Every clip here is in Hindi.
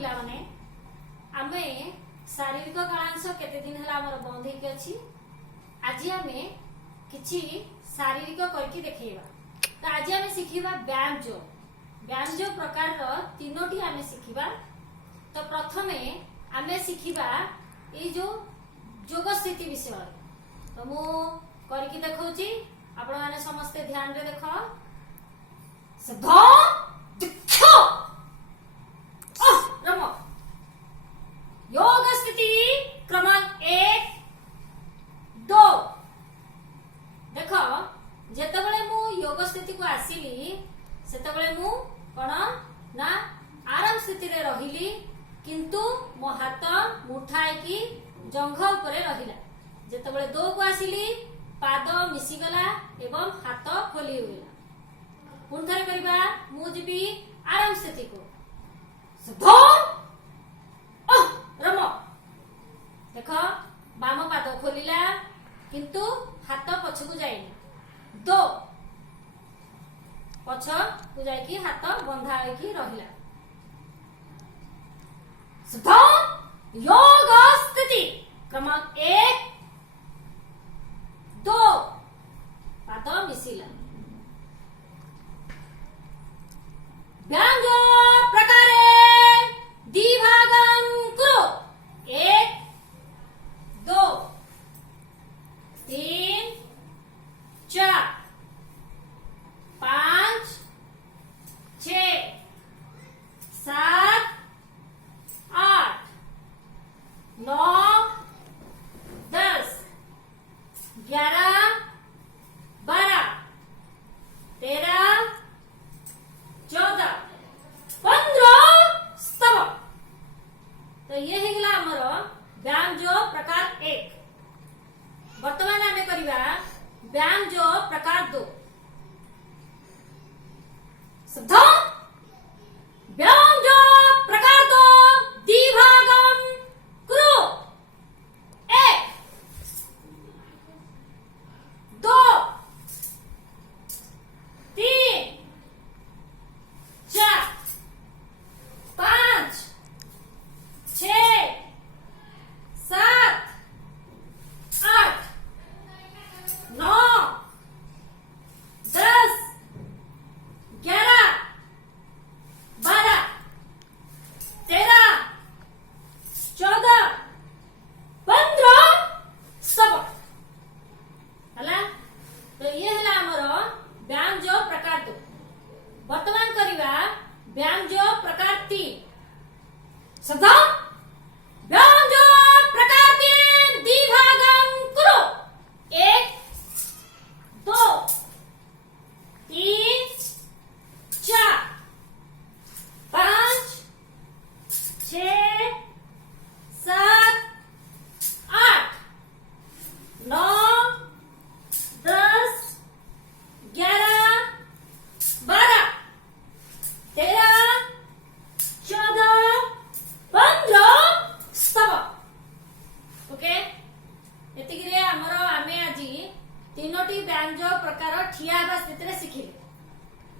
पिला माने आमे शारीरिक कलांश केते दिन हला हमर बंद हेके अछि। आज आमे किछि शारीरिक करके देखैबा। तो आज आमे सिखिबा व्यायाम जो प्रकार रो तीनोटी आमे सिखिबा। तो प्रथमे आमे सिखिबा ए जो योग स्थिति विषय। तो मु करके देखौची, आपण माने समस्त ध्यान रे देखो। सधो दिखो रमो योग स्थिति क्रमांक 1 2। देखो जेतबेले मु योग स्थिति को आसिली सेतबेले मु कोन ना आराम स्थिति रे रहिली, किंतु मो हाथ मुठाई की जंघ ऊपर रहिला। जेतबेले 2 को आसिली पाद मिसी गला एवं हाथ खोली होइला। पुन थरे करबा मु जिबी आराम स्थिति को। सधो रमो देखो बाम पाद खोलिला किंतु हाथ पछकु जाइनी। 2 पछ को जाई की हाथ बंधा होई की रहिला। सधो योग स्थिति क्रमांक 1 2 पाद मिसिला। व्यायाम प्रकारे द्विभागं कुरु। 1 2 3 4 5 6 7 8 9 10 11 12 13 14 15 स्तव। तो ये हेगला हमर व्यायाम जो प्रकार 1। वर्तमान आमे करिबा व्यायाम जो प्रकार 2। सधो व्यायाम जो प्रकार 2 द्विभागं कुरु। 1 2 3 4 5 6 7 8 9 10 11 12 13 14 15 सब हला। तो ये हला हमर व्यायाम जो प्रकार 2। वर्तमान करिबा व्यायाम जो प्रकार 3। सधो व्यायाम जो प्रकार 3 द्विभागं कुरु। 1 2 3 4 5 6 7 8 9 10 11 12 13 14 15 स्तव। ओके एतिक रे हमर आमे आजी तीनोटी व्यायाम जो प्रकार ठिया हेबा स्थिति रे सिखिले।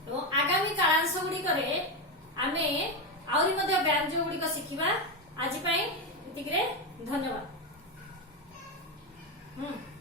तो आगामी कालांश गुडी करे आमे आउरी मध्ये व्यायाम जो गुडी को सिखिबा। आजि पई एतिक रे धन्यवाद।